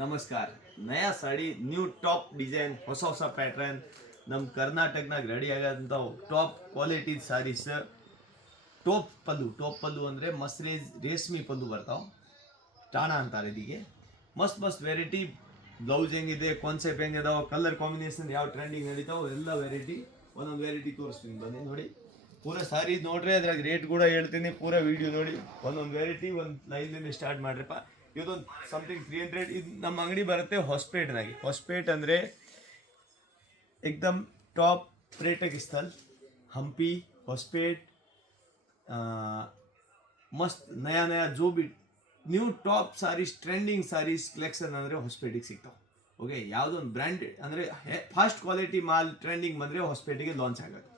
ನಮಸ್ಕಾರ. ನಯಾ sari, new top design, ಹೊಸ ಪ್ಯಾಟ್ರನ್ ನಮ್ಮ ಕರ್ನಾಟಕನಾಗ ರೆಡಿ ಆಗೋದಂಥ top quality sarees. Top pallu ಅಂದರೆ ಮಸ್ರೇಜ್ ರೇಷ್ಮೆ ಪಲ್ಲು ಬರ್ತಾವೆ. ಟಾಣ ಅಂತಾರೆ ಇದಕ್ಕೆ. ಮಸ್ತ್ ವೆರೈಟಿ. ಬ್ಲೌಸ್ ಹೆಂಗಿದೆ, ಕಾನ್ಸೆಪ್ಟ್ ಹೆಂಗಿದಾವೆ, ಕಲರ್ ಕಾಂಬಿನೇಷನ್ ಯಾವ ಟ್ರೆಂಡಿಂಗ್ ನಡೀತಾವೆ ಎಲ್ಲ ವೆರೈಟಿ. ಒಂದೊಂದು ವೆರೈಟಿ ತೋರಿಸ್ತೀನಿ ಬನ್ನಿ. ನೋಡಿ ಪೂರ ಸಾರಿ ನೋಡ್ರಿ, ಅದ್ರಾಗ ರೇಟ್ ಕೂಡ ಹೇಳ್ತೀನಿ. ಪೂರ ವಿಡಿಯೋ ನೋಡಿ. ಒಂದೊಂದು ವೆರೈಟಿ ಒಂದು ಲೈನ್ದಿಂದ ಸ್ಟಾರ್ಟ್ ಮಾಡ್ರಿಪ್ಪ. ಇದೊಂದು ಸಮಥಿಂಗ್ 300. ಇದು ನಮ್ಮ ಅಂಗಡಿ ಬರುತ್ತೆ ಹೊಸಪೇಟ್ನಾಗೆ. ಹೊಸಪೇಟ್ ಅಂದರೆ ಏಕ್ದಮ್ ಟಾಪ್ पर्यटक स्थल. हम्पी, ಹೊಸಪೇಟ್. ಮಸ್ತ್ ನಯಾ ಜೋ ಬಿ new top sarees, trending sarees collection ಅಂದರೆ ಹೊಸಪೇಟಿಗೆ ಸಿಗ್ತಾವೆ. ಓಕೆ, ಯಾವುದೊಂದು ಬ್ರ್ಯಾಂಡ್ ಅಂದರೆ ಫಾಸ್ಟ್ ಕ್ವಾಲಿಟಿ ಮಾಲ್ ಟ್ರೆಂಡಿಂಗ್ ಬಂದರೆ ಹೊಸಪೇಟಿಗೆ ಲಾಂಚ್ ಆಗೋದು.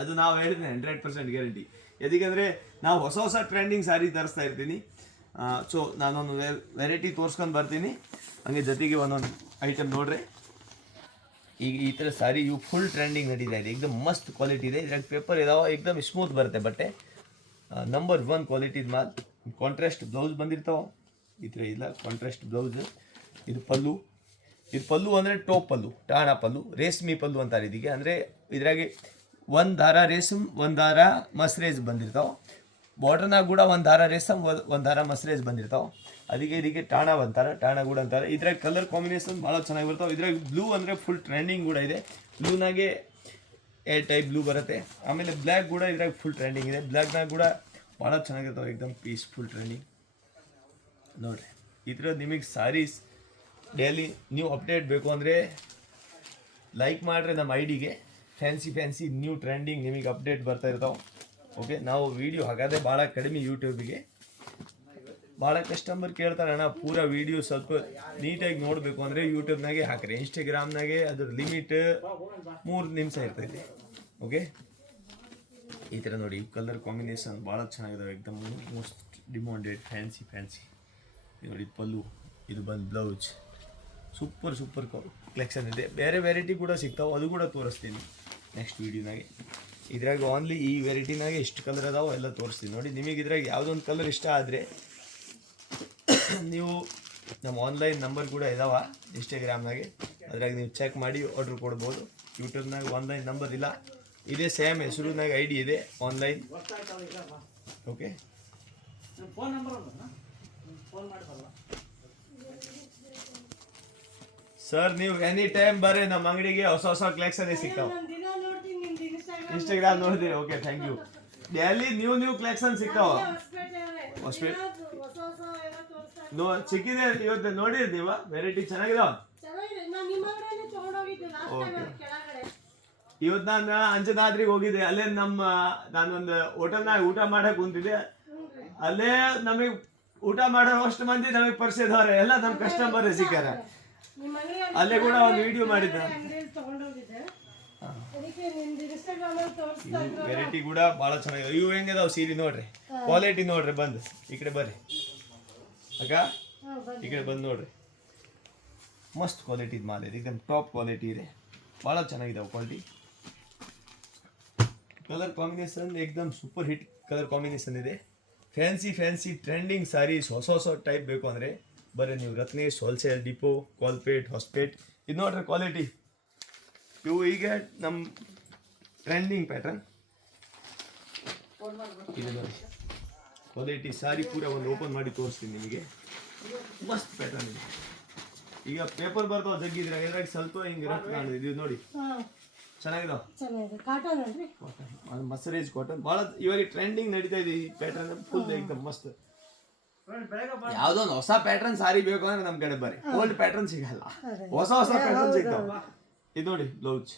ಅದು ನಾವು ಹೇಳಿದ್ರೆ 100% ಗ್ಯಾರಂಟಿ. ಎದಕ್ಕಂದರೆ ನಾವು ಹೊಸ ಟ್ರೆಂಡಿಂಗ್ ಸಾರಿ ತರಿಸ್ತಾ ಇರ್ತೀನಿ. ಸೊ ನಾನೊಂದು ವೆರೈಟಿ ತೋರಿಸ್ಕೊಂಡು ಬರ್ತೀನಿ. ಹಂಗೆ ಜೊತೆಗೆ ಒಂದೊಂದು ಐಟಮ್ ನೋಡ್ರಿ. ಈಗ ಈ ಥರ ಸಾರಿ ಇವು ಫುಲ್ ಟ್ರೆಂಡಿಂಗ್ ನಡೀತಾ ಇದೆ. ಏಕ್ದಮ್ ಮಸ್ತ್ ಕ್ವಾಲಿಟಿ ಇದೆ. ಇದ್ರಾಗ ಪೇಪರ್ ಇದಾವೆ, ಏಕ್ದಮ್ ಸ್ಮೂತ್ ಬರುತ್ತೆ ಬಟ್ಟೆ. ನಂಬರ್ 1 ಕ್ವಾಲಿಟಿದ ಮಾಲ್. ಕಾಂಟ್ರಾಸ್ಟ್ ಬ್ಲೌಸ್ ಬಂದಿರ್ತಾವೆ. ಈ ಥರ ಇಲ್ಲ, ಕಾಂಟ್ರಾಸ್ಟ್ ಬ್ಲೌಸ್. ಇದು ಪಲ್ಲು ಅಂದರೆ ಟಾಪ್ ಪಲ್ಲು, ಟಾಣ ಪಲ್ಲು, ರೇಷ್ಮೆ ಪಲ್ಲು ಅಂತಾರೆ ಇದಕ್ಕೆ. ಅಂದರೆ ಇದ್ರಾಗೆ ಒಂದು ದಾರ ರೇಷ್ಮ್, ಒಂದು ದಾರ ಮಸ್ರೇಜ್ ಬಂದಿರ್ತಾವೆ. ಬಾರ್ಡರ್ನಾಗ ಕೂಡ ಒಂದು ದಾರ ರೇಸಮ್, ಒಂದು ದಾರ ಮಸ್ರೇಜ್ ಬಂದಿರ್ತಾವೆ. ಅದಕ್ಕೆ ಇದಕ್ಕೆ ಟಾಣ ಅಂತಾರೆ, ಟಾಣ ಕೂಡ ಅಂತಾರೆ. ಇದ್ರಾಗ ಕಲರ್ ಕಾಂಬಿನೇಷನ್ ಭಾಳ ಚೆನ್ನಾಗಿ ಬರ್ತಾವೆ. ಇದ್ರಾಗ ಬ್ಲೂ ಅಂದರೆ ಫುಲ್ ಟ್ರೆಂಡಿಂಗ್ ಕೂಡ ಇದೆ. ಬ್ಲೂನಾಗೆ ಏರ್ ಟೈಪ್ ಬ್ಲೂ ಬರುತ್ತೆ. ಆಮೇಲೆ ಬ್ಲ್ಯಾಕ್ ಕೂಡ ಇದ್ರಾಗ ಫುಲ್ ಟ್ರೆಂಡಿಂಗ್ ಇದೆ. ಬ್ಲ್ಯಾಕ್ನಾಗ ಕೂಡ ಭಾಳ ಚೆನ್ನಾಗಿರ್ತಾವೆ, ಏಕ್ದಮ್ ಪೀಸ್ಫುಲ್ ಟ್ರೆಂಡಿಂಗ್. ನೋಡಿರಿ, ಈ ಥರ ನಿಮಗೆ ಸಾರೀಸ್ ಡೈಲಿ ನ್ಯೂ ಅಪ್ಡೇಟ್ ಬೇಕು ಅಂದರೆ ಲೈಕ್ ಮಾಡಿರಿ ನಮ್ಮ ಐಡಿಗೆ. ಫ್ಯಾನ್ಸಿ ನ್ಯೂ ಟ್ರೆಂಡಿಂಗ್ ನಿಮಗೆ ಅಪ್ಡೇಟ್ ಬರ್ತಾ ಇರ್ತಾವೆ. ಓಕೆ, ನಾವು ವೀಡಿಯೋ ಹಾಕೋದೇ ಭಾಳ ಕಡಿಮೆ ಯೂಟ್ಯೂಬಿಗೆ. ಭಾಳ ಕಸ್ಟಮರ್ ಕೇಳ್ತಾರೆ, ಅಣ್ಣ ಪೂರ ವೀಡಿಯೋ ಸ್ವಲ್ಪ ನೀಟಾಗಿ ನೋಡಬೇಕು ಅಂದರೆ ಯೂಟ್ಯೂಬ್ನಾಗೆ ಹಾಕಿರಿ. ಇನ್ಸ್ಟಾಗ್ರಾಮ್ನಾಗೆ ಅದ್ರ ಲಿಮಿಟ್ 3 ನಿಮಿಷ ಇರ್ತೈತಿ. ಓಕೆ, ಈ ಥರ ನೋಡಿ, ಕಲರ್ ಕಾಂಬಿನೇಷನ್ ಭಾಳ ಚೆನ್ನಾಗಿದಾವೆ. ಏಕ್ದಮ್ ಮೋಸ್ಟ್ ಡಿಮಾಂಡೆಡ್ ಫ್ಯಾನ್ಸಿ ನೋಡಿ. ಪಲ್ಲು ಇದು ಬಂದು ಬ್ಲೌಸ್. ಸೂಪರ್ ಕಲೆಕ್ಷನ್ ಇದೆ. ಬೇರೆ ವೆರೈಟಿ ಕೂಡ ಸಿಗ್ತಾವೆ, ಅದು ಕೂಡ ತೋರಿಸ್ತೀನಿ ನೆಕ್ಸ್ಟ್ ವೀಡಿಯೋನಾಗೆ. ಇದ್ರಾಗ ಓನ್ಲಿ ಈ ವೆರೈಟಿನಾಗೆ ಎಷ್ಟು ಕಲರ್ ಅದಾವೆ ಎಲ್ಲ ತೋರಿಸ್ತೀನಿ ನೋಡಿ. ನಿಮಗೆ ಇದ್ರಾಗ ಯಾವುದೊಂದು ಕಲರ್ ಇಷ್ಟ ಆದರೆ ನೀವು ನಮ್ಮ ಆನ್ಲೈನ್ ನಂಬರ್ ಕೂಡ ಇದಾವೆ ಇನ್ಸ್ಟಾಗ್ರಾಮ್ನಾಗೆ. ಅದ್ರಾಗ ನೀವು ಚೆಕ್ ಮಾಡಿ ಆರ್ಡ್ರ್ ಕೊಡ್ಬೋದು. ಯೂಟ್ಯೂಬ್ನಾಗ ಆನ್ಲೈನ್ ನಂಬರ್ ಇಲ್ಲ, ಇದೇ ಸೇಮ್ ಹೆಸರುನಾಗ ID ಇದೆ ಆನ್ಲೈನ್. ಓಕೆ, ಸರ್ ನೀವು ಎನಿ ಟೈಮ್ ಬರ್ರಿ ನಮ್ಮ ಅಂಗಡಿಗೆ. ಹೊಸ ಕಲೆಕ್ಷನ್ ಸಿಗ್ತಾವೆ. ಇನ್ಸ್ಟಾಗ್ರಾಮ್ ನೋಡ್ತೀರಿ? Okay, thank you. Daily new collection ಸಿಗ್ತಾವೆ. ಹೊಸಪೇಟ್ ಸಿಕ್ಕಿದೆ ಇವತ್ತು. ನೋಡಿರಿ ನೀವು, ವೆರೈಟಿ ಚೆನ್ನಾಗಿದಾವ. ಓಕೆ, ಇವತ್ತು ನಾನು ಅಂಜನಾದ್ರಿಗೆ ಹೋಗಿದ್ದೆ. ಅಲ್ಲೇ ನಾನೊಂದು ಹೋಟೆಲ್ನಾಗ ಊಟ ಮಾಡಕ್ ಕುಂತಿದ್ದೆ. ಅಲ್ಲೇ ನಮಗೆ ಊಟ ಮಾಡೋ ಅಷ್ಟು ಮಂದಿ ನಮಗೆ ಪರಿಚಯದವ್ರೆ, ಎಲ್ಲ ನಮ್ಮ ಕಸ್ಟಮರ್ ಸಿಕ್ಕಾರ. ಅಲ್ಲೇ ಕೂಡ ಒಂದು ವಿಡಿಯೋ ಮಾಡಿದ್ದೆ. ವೆರೈಟಿ ಕೂಡ ಭಾಳ ಚೆನ್ನಾಗಿದೆ. ಇವು ಹೆಂಗದಾವ್ ಸೀರೆ ನೋಡ್ರಿ, ಕ್ವಾಲಿಟಿ ನೋಡ್ರಿ. ಬಂದು ಈ ಕಡೆ ಬರ್ರಿ ಅಕ್ಕ, ಈ ಕಡೆ ಬಂದು ನೋಡ್ರಿ. ಮಸ್ತ್ ಕ್ವಾಲಿಟಿ ಮಾಲ್ ಇದೆ, ಏಕ್ದಮ್ ಟಾಪ್ ಕ್ವಾಲಿಟಿ ಇದೆ. ಭಾಳ ಚೆನ್ನಾಗಿದಾವೆ ಕ್ವಾಲಿಟಿ. ಕಲರ್ ಕಾಂಬಿನೇಷನ್ ಏಕ್ದಮ್ ಸೂಪರ್ ಹಿಟ್ ಕಲರ್ ಕಾಂಬಿನೇಷನ್ ಇದೆ. ಫ್ಯಾನ್ಸಿ ಟ್ರೆಂಡಿಂಗ್ ಸಾರೀಸ್ ಹೊಸ ಟೈಪ್ ಬೇಕು ಅಂದರೆ ಬರ್ರಿ ನೀವು ರತ್ನೇಶ್ ಹೋಲ್ಸೇಲ್ ಡಿಪೋ, ಕೋಲ್ಪೇಟ್, ಹೊಸಪೇಟ್. ಇದು ನೋಡ್ರಿ ಕ್ವಾಲಿಟಿ. ಇವು ಈಗ ನಮ್ಮ ಟ್ರೆಂಡಿಂಗ್ ಪ್ಯಾಟರ್ನ್ ಇದು ನೋಡಿ. ಕ್ವಾಲಿಟಿ ಸಾರಿ ಪೂರ ಒಂದು ಓಪನ್ ಮಾಡಿ ತೋರಿಸ್ತೀನಿ ನಿಮಗೆ. ಮಸ್ತ್ ಪ್ಯಾಟರ್ನ್ ಇದೆ. ಈಗ ಪೇಪರ್ ಬರ್ತಾವೆ ಜಗ್ಗಿದ್ರೆ, ಇದ್ರಾಗ ಸ್ವಲ್ಪ ಹಿಂಗೆ ರಫ್ ಕಾಣಿದೆ. ಇದು ನೋಡಿ, ಚೆನ್ನಾಗಿದಾವೆ. ಮಸರೇಜ್ ಕಾಟನ್ ಭಾಳ ಇವಾಗ ಟ್ರೆಂಡಿಂಗ್ ನಡೀತಾ ಇದೆ. ಈ ಪ್ಯಾಟರ್ನ್ ಫುಲ್ ಏಕ್ದಮ್ ಮಸ್ತ್. ಯಾವುದೊಂದು ಹೊಸ ಪ್ಯಾಟರ್ನ್ ಸಾರಿ ಬೇಕು ಅಂದ್ರೆ ನಮ್ಮ ಕಡೆ ಬರ್ರಿ. ಓಲ್ಡ್ ಪ್ಯಾಟರ್ನ್ ಸಿಗಲ್ಲ, ಹೊಸ ಪ್ಯಾಟರ್ನ್ ಸಿಗ್ತಾವೆ. ಇದು ನೋಡಿ ಬ್ಲೌಸ್.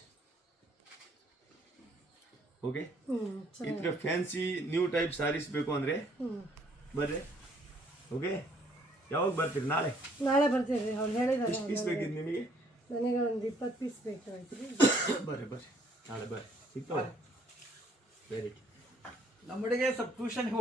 ಓಕೆ, ಈ ಥರ ಫ್ಯಾನ್ಸಿ ನ್ಯೂ ಟೈಪ್ ಸಾರೀಸ್ ಬೇಕು ಅಂದರೆ ಬರ್ರಿ. ಓಕೆ, ಯಾವಾಗ ಬರ್ತೀರಿ? ನಾಳೆ ಬರ್ತೀರಿ. ಎಷ್ಟು ಪೀಸ್ ಬೇಕಿತ್ತು ನಿಮಗೆ? ನನಗೆ ಒಂದು 20 ಪೀಸ್ ಬೇಕಾಯ್ತು. ಬರ್ರಿ ನಾಳೆ ಬರ್ರಿ, ಸಿಗ್ತಾವೆ ವೆರೈಟಿ. ನಮ್ಮ ಹುಡುಗ ಸ್ವಲ್ಪ ಟ್ಯೂಷನ್ಗೆ